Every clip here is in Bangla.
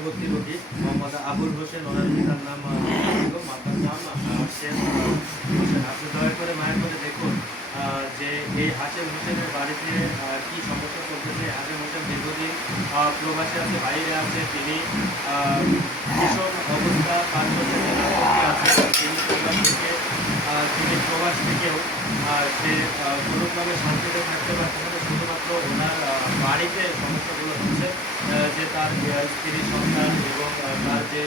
পরবর্তী রোগী মোহাম্মদ আবুল হোসেন, ওনার পিতার নাম মাতার নাম শেখ হোসেন। আপনি দয়া করে মায়ের করে দেখুন যে এই হাশেম হোসেনের বাড়িতে কি সমস্যা চলতেছে। হাশেম হোসেন দীর্ঘদিন প্রবাসে আছে, বাইরে আছে, তিনি ভীষণ অবস্থা 5 বছরের আছে। তিনি প্রবাস থেকে প্রবাস থেকেও সে কোনোভাবে শান্তিতে থাকতে পারছে না। শুধুমাত্র ওনার বাড়িতে সমস্যাগুলো হচ্ছে যে তার স্ত্রী, সন্তান এবং তার যে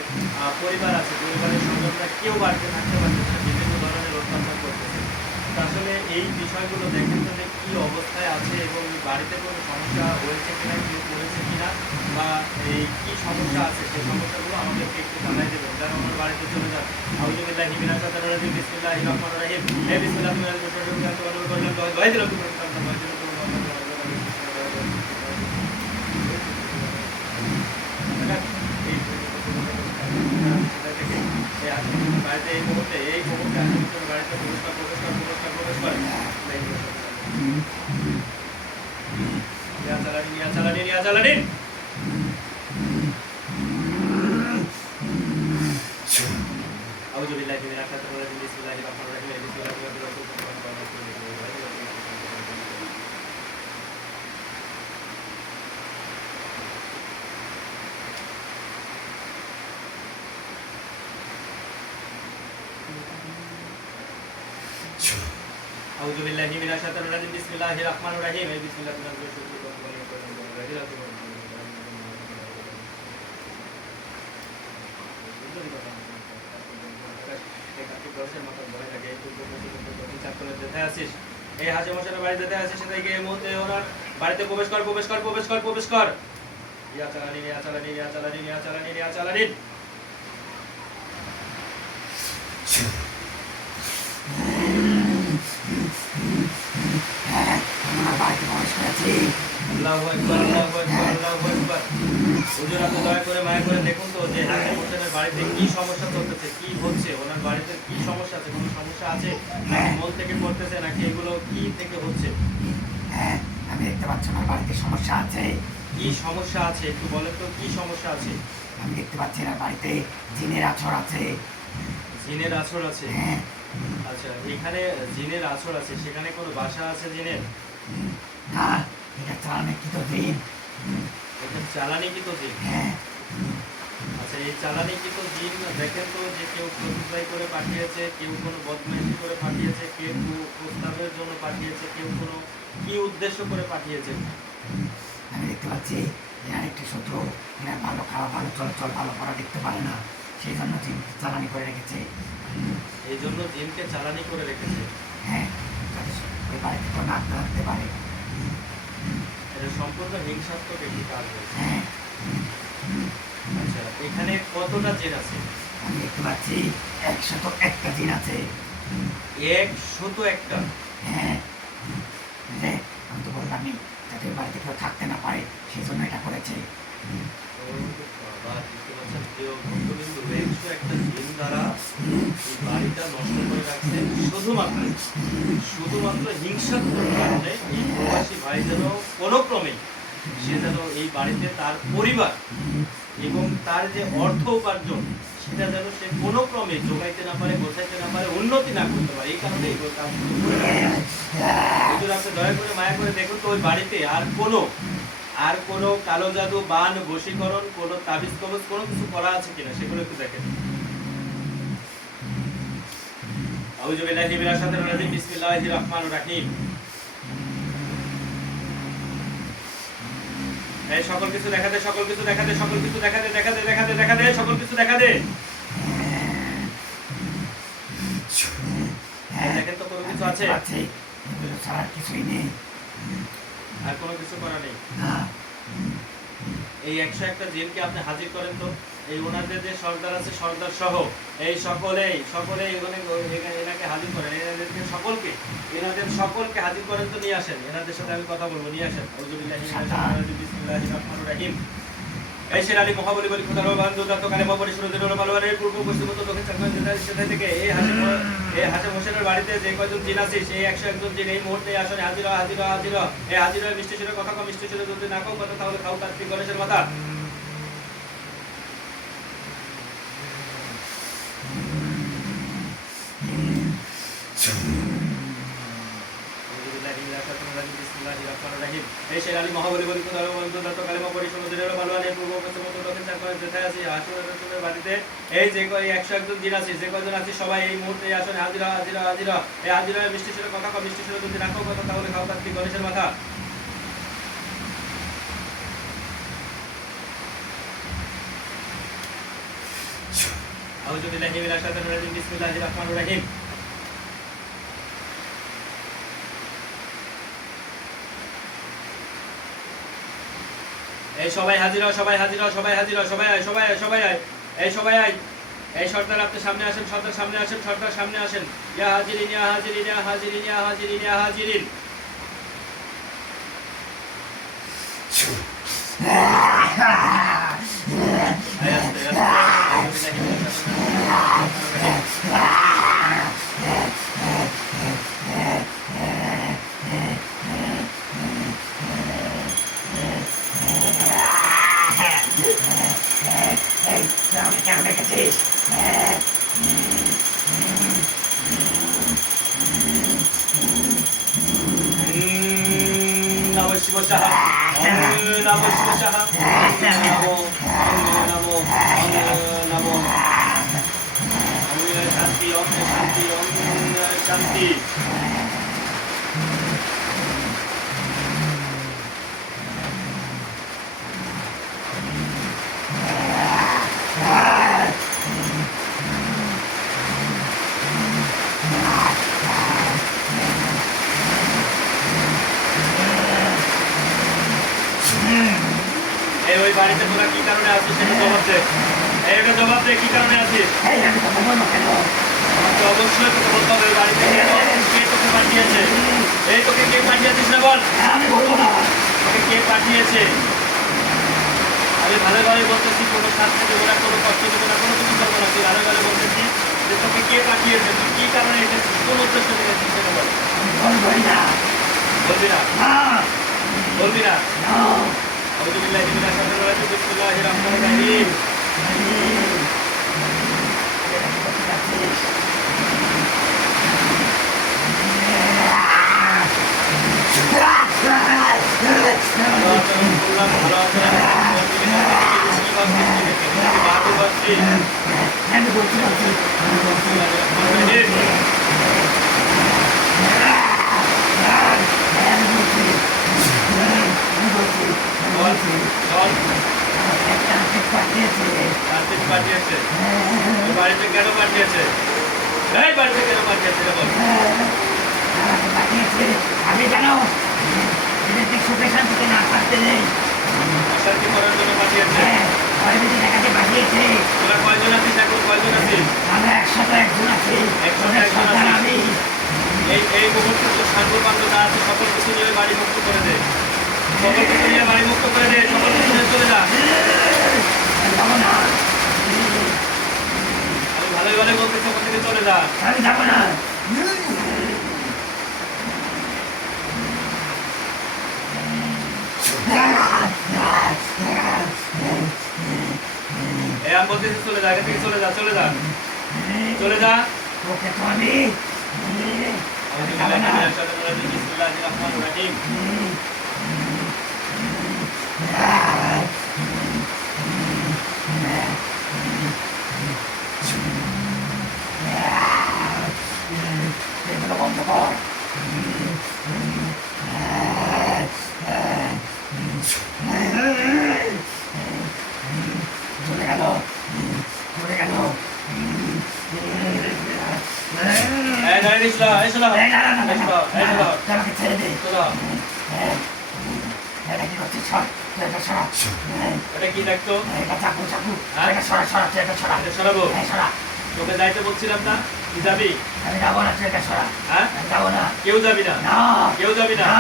পরিবার আছে, পরিবারের সদস্যরা কেউ বাড়িতে থাকতে পারছে না, বিভিন্ন ধরনের অত্যাচার করতেছে। আসলে এই বিষয়গুলো দেখেন তো যে কী অবস্থায় আছে এবং বাড়িতে কোনো সমস্যা হয়েছে কিনা, কেউ করেছে কিনা, বা এই কী সমস্যা আছে সেই সমস্যাগুলো আমাদেরকে একটু জানাই দেবেন। যারা আমার বাড়িতে চলে যান। আউযুবিল্লাহি মিনাশ শাইতানির রাজিম, বিসমিল্লাহির রহমানির রহিম। হে বিসমিল্লাহ তুমি দোয়া দিলাম তুমি বাড়িতে এই মুহূর্তে বাড়িতে প্রবেশ কর। নিয়া চালানি আউযুবিল্লাহি মিনাশ শাইতানির রাজিম, বিসমিল্লাহির রহমানির রহিম। আউযুবিল্লাহি মিনাশ শাইতানির রাজিম, বিসমিল্লাহির রহমানির রহিম। বিসমিল্লাহ এই হাশেম হোসেনের বাড়িতে আছিস, সেটাই গিয়ে এই মুহূর্তে ওনার বাড়িতে প্রবেশ কর। নিয়া চালানি আল্লাহু আকবার। হুজুর আপনি দয়া করে মায়া করে দেখুন তো যে হাশেম হোসেনের বাড়িতে কি সমস্যা চলতেছে, কি হচ্ছে, ওনার বাড়িতে কি সমস্যা আছে, কোনো সমস্যা আছে মন থেকে করতেছে নাকি এগুলো কি থেকে হচ্ছে? হ্যাঁ, আমি দেখতে পাচ্ছি আমার বাড়িতে সমস্যা আছে। কি সমস্যা আছে একটু বলেন তো, কি সমস্যা আছে? আমি দেখতে পাচ্ছি না বাড়িতে জিনের আছর আছে। জিনের আছর আছে? হ্যাঁ। আচ্ছা, এখানে জিনের আছর আছে, সেখানে কোনো বাসা আছে জিনের? না, এটা চালানি কি তো জিন। এটা চালানি কি তো জিন? হ্যাঁ। আচ্ছা, এই চালানি কি তো জিন দেখেন তো যে কেউ প্রতিবাই করে পাঠিয়েছে, কেউ কোনো বদমাইশি করে পাঠিয়েছে, কেউ প্রস্তাবের জন্য পাঠিয়েছে, কেউ কোনো কি উদ্দেশ্য করে পাঠিয়েছে? আমি দেখতে পাচ্ছি এনার একটি শত্রু, এনার ভালো খাওয়া, ভালো চলাচল, ভালো করা দেখতে পারে না, সেই জন্য জিন চালানি করে রেখেছে। এই জন্য জিনকে চালানি করে রেখেছে? হ্যাঁ, ওই বাড়িতে তো নাক রাখতে পারে। এটা সম্পূর্ণ হিংসাত্মক একটি কাজ হয়েছে। হ্যাঁ। আচ্ছা, এখানে কতটা জিন আছে? আমি দেখতে পাচ্ছি 101টা জিন আছে। 101টা? হ্যাঁ, আমি তো বললামই যাতে বাড়িতে কেউ থাকতে না পারে, সেই জন্য এটা করেছে। শুধুমাত্র হিংসাত্মক কারণে এই প্রবাসী ভাই যেন কোনো ক্রমে সে যেন এই বাড়িতে তার পরিবার এবং তার যে অর্থ উপার্জন সেটা যেন সে কোনো ক্রমে যোগাইতে না পারে, বোঝাইতে না পারে, উন্নতি না করতে পারে, এই কারণে এই কাজ শুরু করে। আপনি দয়া করে মায়া করে দেখুন তো ওই বাড়িতে আর কোনো কালো জাদু, বান, বশীকরণ, কোনো তাবিজ কবজ কোনো কিছু করা আছে কিনা সেগুলো একটু দেখেন। আউযুবিল্লাহি মিনাশ শাইতানির রাজিম, বিসমিল্লাহির রহমানির রহিম। এই সকল কিছু দেখা দে, সকল কিছু দেখা দে, সকল কিছু দেখা দে, দেখা দে, দেখা দে, দেখা দে, সকল কিছু দেখা দে। দেখেন তো কোনো কিছু আছে? এগুলো ছাড়া কিছুই নেই। আর কোনো কিছু করা নেই? এই 101টা জিনকে আপনি হাজির করেন তো, এই ওনাদের যে সর্দার আছে, সর্দার সহ এই সকলেই এনাকে হাজির করেন, এনাদের সকলকে হাজির করেন তো, নিয়ে আসেন, এনাদের সাথে আমি কথা বলবো, নিয়ে আসেন। বিসমিল্লাহির রহমানির রহিম। এই শের আলী মহাবলী বলি খোদার বান্ধব যত কালে মহাবলী সুরদের পালোয়ারের পূর্ব পশ্চিম উত্তর দক্ষিণ সেখান থেকে এই হাশেম হোসেনের বাড়িতে যে কয়জন জিন আছে সেই 101 জন জিন এই মুহূর্তে আসলে হাজির এই হাজির মিষ্টি সুরে কথা কম, মিষ্টি সুরে যদি না কম কথা তাহলে খাও কার্তিক গণেশের মাথা। এই শের আলী মহাবলী বলি দত্ত কালিমা পরিশ্রম ভালোয়ানের পূর্ব পশ্চিম উত্তর দক্ষিণ চার করে যেথায় আছি হাসুরের বাড়িতে এই যে কয় 101 জিন আছি যে কয়জন আছি সবাই এই মুহূর্তে এই আসনে হাজিরা হাজিরা হাজিরা এই হাজিরা মিষ্টি সুরে কথা কম মিষ্টি সুরে যদি রাখো কথা তাহলে খাও কার্তিক গণেশের মাথা আউযু বিল্লাহি মিনাশ শাইতানির রাজিম বিসমিল্লাহির রহমানির রহিম এই সবাই হাজিরা সবাই হাজিরা সবাই হাজিরা সবাই আয় সবাই আয় সবাই আয় এই সবাই আয় এই সর্দার আপনি সামনে আসেন সর্দার সামনে আসেন সর্দার সামনে আসেন ইয়া হাজিরিন ইয়া হাজিরিন ইয়া হাজিরিন ইয়া হাজিরিন ইয়া হাজিরিন কেন দেখেছিস নমঃ শিবায় নমঃ শিবায় নমো নমো নমো শান্তি শান্তি শান্তি এই ওই বাড়িতে তোরা কি কারণে আছিস সেটা জবাব দে এইটা জবাব দে কি কারণে আছিস আমাকে অবশ্যই তোকে বলতে হবে ওই বাড়িতে কেন কে তোকে পাঠিয়েছে এই তোকে কে পাঠিয়েছিস না বল তোকে কে পাঠিয়েছে আমি ভালো ভালো বলতেছি কোনো শাস্তি দেবো না কোনো কষ্ট দেবো না কোনো কিছু করবো না তুই ভালো ভালো বলতেছি যে তোকে কে পাঠিয়েছে তুই কি কারণে এসেছিস কোন উদ্দেশ্য থেকে এসেছিস সেটা বল বলবি না বলবি না আউযু বিল্লাহি মিনাশ শাইতানির রাজিম বিসমিল্লাহির রহমানির রহিম পাঠিয়েছে বাড়িতে কেন পাঠিয়েছে এই বাড়িতে কেন পাঠিয়েছে বল আমি জানো সুখে শান্তিতে না থাকতে নেই অশান্তি করার জন্য পাঠিয়েছে পাঠিয়েছে তোরা কয়জন আছিস এখন কয়জন আছিস আমরা 101 আছি 101 জন আমি এই মুহূর্তে তো সার্বপান্ত যা আছে সকল কিছু নিয়ে বাড়ি মুক্ত করে দে সকল কিছু নিয়ে বাড়ি মুক্ত করে দে সকল কিছু নিয়ে চলে যা যাবো না আমি ভালোই ভালো বলতে সকল থেকে চলে যা আমি যাবো না আমি বলতেছি চলে যা এখান থেকে চলে যা চলে যা চলে যা ওকে তো আমি বিসমিল্লাহির রহমানির রহিম বন্ধ কর চলে গেল চলে গেল আমাকে ছেড়ে দে এটা কি করছিস সরা এটা কি দেখতো এটা চাকু চাকু এটা সরা সরা এটা সরা এটা সরাবো সরা তোকে যাইতে বলছিলাম না তুই যাবি আমি যাবো না এটা সরা হ্যাঁ যাবো না কেউ যাবি না না কেউ যাবি না না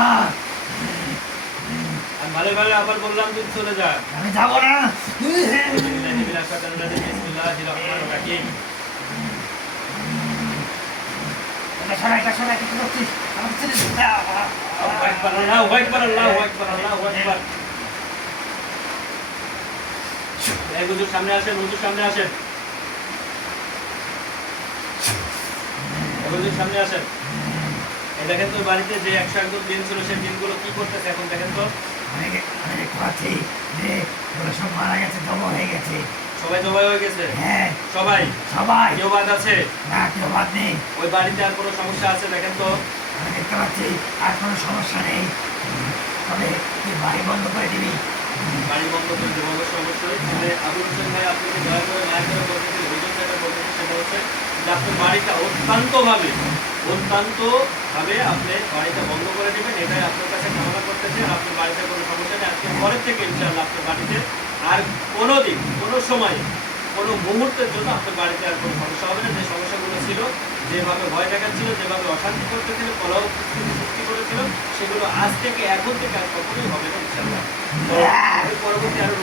আমি ভালো ভালো আবার বললাম তুই চলে যা আমি যাবো না বিসমিল্লাহির রহমানির রহিম এটা সরা কি করছিস আমাকে ছেড়ে দে আল্লাহু আকবার আল্লাহু আকবার আল্লাহু আকবার আল্লাহু আকবার এই হুজুর সামনে আসেন হুজুর সামনে আসেন আবুল হোসেন সামনে আসেন। এই দেখেন তো বাড়িতে যে 101 দিন ছিল সেই দিনগুলো কি করতেছে এখন দেখেন তো। অনেকে আমি দেখতে পাচ্ছি যে ওরা সব মারা গেছে, জমা হয়ে গেছে। সবাই জবাই হয়ে গেছে, হ্যাঁ সবাই, সবাই, কেউ বাদ আছে? না কেউ বাদ নেই। ওই বাড়িতে আর কোনো সমস্যা আছে দেখেন তো। আমি দেখতে পাচ্ছি আর কোনো সমস্যা নেই। তবে তুই বাড়ি বন্ধ করে দিবি। বাড়ি বন্ধ করে দেবো অবশ্যই অবশ্যই। তবে আবুল হোসেন ভাই আপনাকে দয়া করে মায়ের করে বলতে চাই, হুজুর যেটা বলতেছে সেটা হচ্ছে যে আপনার বাড়িটা অত্যন্তভাবে আপনি বাড়িটা বন্ধ করে দেবেন, এটাই আপনার কাছে কামনা করতেছে। আর আপনার বাড়িতে কোনো সমস্যা নেই। আজকে পরের থেকে ইনশাআল্লাহ আপনার বাড়িতে আর কোনো দিন কোনো সময় কোনো মুহূর্তের জন্য আপনার বাড়িতে আর কোনো সমস্যা হবে না। যে সমস্যাগুলো ছিল, যেভাবে ভয় দেখাচ্ছিল, যেভাবে অশান্তি করতেছিল, কলহ সৃষ্টি করেছিল, সেগুলো আজ থেকে এখন থেকে আর কখনোই হবে না ইনশাআল্লাহ। তো পরবর্তী আরো